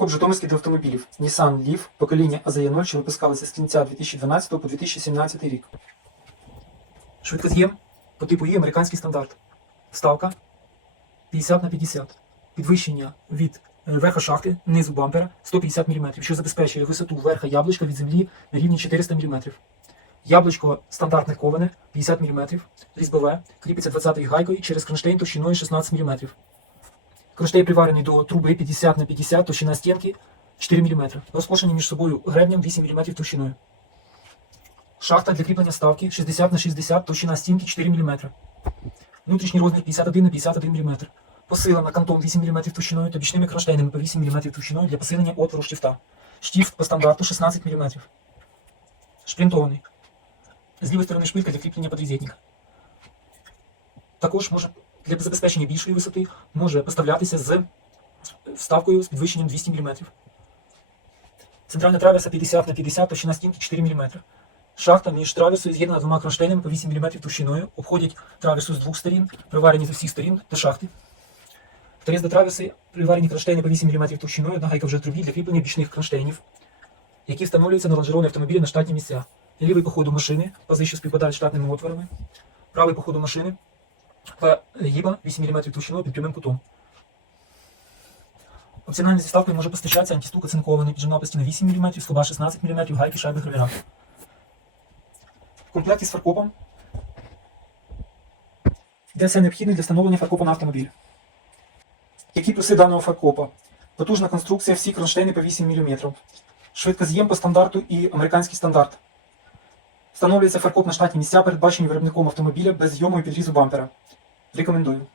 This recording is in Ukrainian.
Фаркоп Житомирський до автомобілів. Nissan Leaf, покоління AZE0, що випускалися з кінця 2012 по 2017 рік. Швидкоз'єм по типу Є американський стандарт. Вставка 50 на 50. Підвищення від е, верха шахти, низу бампера 150 мм, що забезпечує висоту верха яблучка від землі на рівні 400 мм. Яблучко стандартне коване 50 мм, різьбове, кріпиться 20-ю гайкою через кронштейн товщиною 16 мм. Кронштейн приварений до труби 50 на 50, товщина стінки 4 мм. Розкошені між собою гребнем 8 мм товщиною. Шахта для кріплення ставки 60 на 60, товщина стінки 4 мм. Внутрішній розмір 51 на 51 мм. Посилена кантом 8 мм товщиною та бічними кронштейнами по 8 мм товщиною для посилення отвору штифта. Штифт по стандарту 16 мм. Шплінтований. З лівої сторони шпилька для кріплення подрізетника. Також може для забезпечення більшої висоти може поставлятися з вставкою з підвищенням 200 мм. Центральна траверса 50 на 50, товщина стінки 4 мм. Шахта між траверсою з'єднана двома кронштейнами по 8 мм товщиною, обходять траверсу з двох сторін, приварені з усіх сторін до шахти. До траверси приварені кронштейни по 8 мм товщиною, одна гайка вже в трубі для кріплення бічних кронштейнів, які встановлюються на лонжеровані автомобілі на штатні місця. Лівий по ходу машини, що співпадають штатними отворами, правий по ходу машини, та гіба 8 мм товщиною під прямим кутом. Опціонально зі вставкою може постачатися антистук оцинкований, піджимна пластина 8 мм, скоба 16 мм, гайки, шайби, гравіра. В комплекті з фаркопом йде все необхідне для встановлення фаркопа на автомобіль. Які плюси даного фаркопа? Потужна конструкція, всі кронштейни по 8 мм. Швидкоз'єм по стандарту і американський стандарт. Встановлюється фаркоп на штатні місця, передбачені виробником автомобіля без зйому і підрізу бампера. Рекомендую.